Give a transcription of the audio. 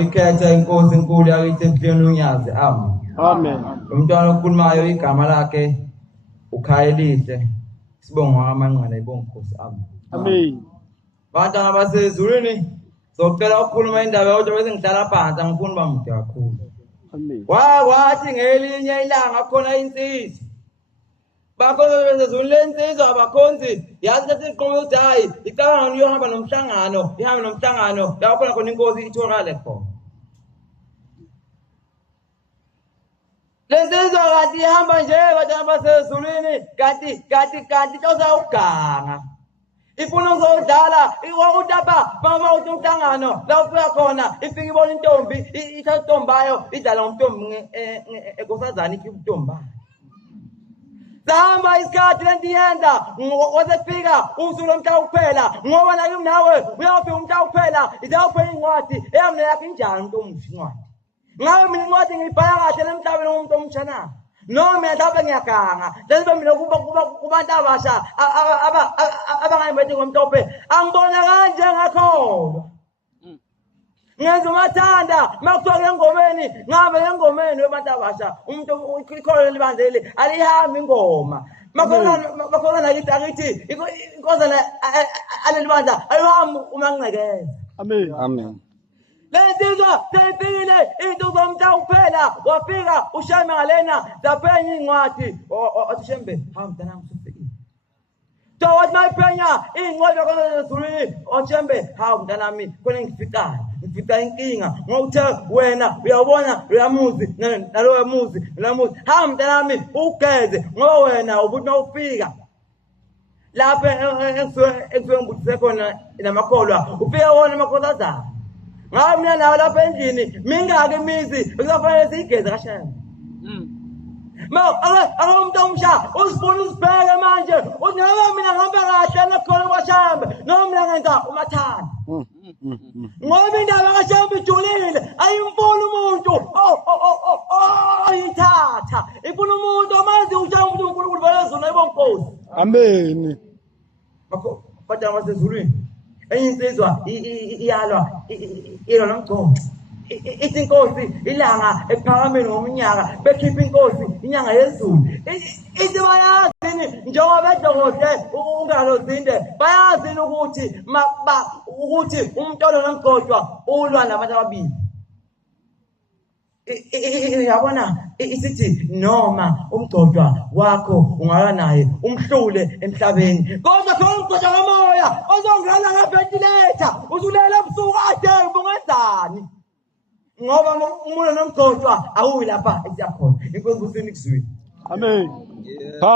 Ikhetha inkosi enkulu yakithi ebuhleni unyazi. Amen. Umntwana okhulumayo igama lakhe uKhayelihle Sibongo amanqala ibonkosi. Amen. Bantwana basezulwini sokucela ukukhuluma indaba yodwa bese ngihlala phansi angifuni bamude kakhulu. Amen. Wathi ngelinye ilanga khona insizwa. Bakhona bezezulwini lensizwa abakhonzi yazi ukuthi iqhube ukuthi hayi icabanga uyohamba nomhlangano, ihamba nomhlangano la khona inkosi itholakale khona. Lensizwa kanti ihamba nje bantwana basezulwini kanti toza uganga. Ifuna uzodlala iwakutapha mama uthi umhlangano la ufika khona ifika ibona intombi ithatha intombayo idlala ngomntombi ekosazana ikhipha Sahamba isikhathi lenti yenza wasefika usuku lomhla kuphela ngoba nayo nawe uyafika umhla kuphela izawuphela incwadi eyamna yakhe injani intombi incwadi. Ngabe mina incwadi ngibhala kahle lemhlabeni umuntu omshana. No mina lapha ngiyaganga. Lenze mina kubantu abasha abangayimbethi ngomtophe. Angibona kanje ngakholwa. Ngenza umathanda makuthiwa kule ngomeni ngabe engomeni webantu abasha umuntu ikholwa libandleli alihambi ingoma. Makhona nakithi inkozana alelibandla alihambi uma ngcekeza. Amen. Amen. Lensizwa seyifile into zomhla kuphela wafika ushame ngalena zaphenya incwadi othishembe hamba mntanami usufikile. Wathi mayiphenya incwadi kwezulwini othishembe hawu mntanami khona ngifika inkinga ngokuthe wena uyabona uyamuzi nalowo muzi hamba mntanami ugeze ngoba wena ubuthi mawufika lapha engisuke ngibuthe khona namakholwa ufike wona amakhosazana. Ngabe mina nawe lapha endlini mingaki imizi ekufanele siyigeze kashaya. Umuntu omsha usifuna usibheke manje uthi ngabe mina ngihamba kahle nakhona kwashambe noma mina ngenza umathanda. Ngoba indaba kashambe ijulile ayimfuni umuntu oyithatha ifuna umuntu omazi ukuthi uNkulunkulu velezona ibonkosi. Amen. Kodwa wasezulwini insizwa iyalwa nomgqomo. Ithi inkosi ilanga ephakameni ngomnyaka bekhipha inkosi inyanga yezulu. Ithi bayazini njengoba bedlokoze ungalozinde bayazini ukuthi umntwana nomgodwa ulwa nabantu ababili. Yabona isithi noma umgcodwa wakho ungalwa naye umhlule emhlabeni kodwa khona umgcodwa kamoya ozongena ngeventilator usulela ebusuku ade ubungenzani ngoba umuntu nomgcodwa awuyi lapha esiyakhona inkosi kusini kuzwini. Amen.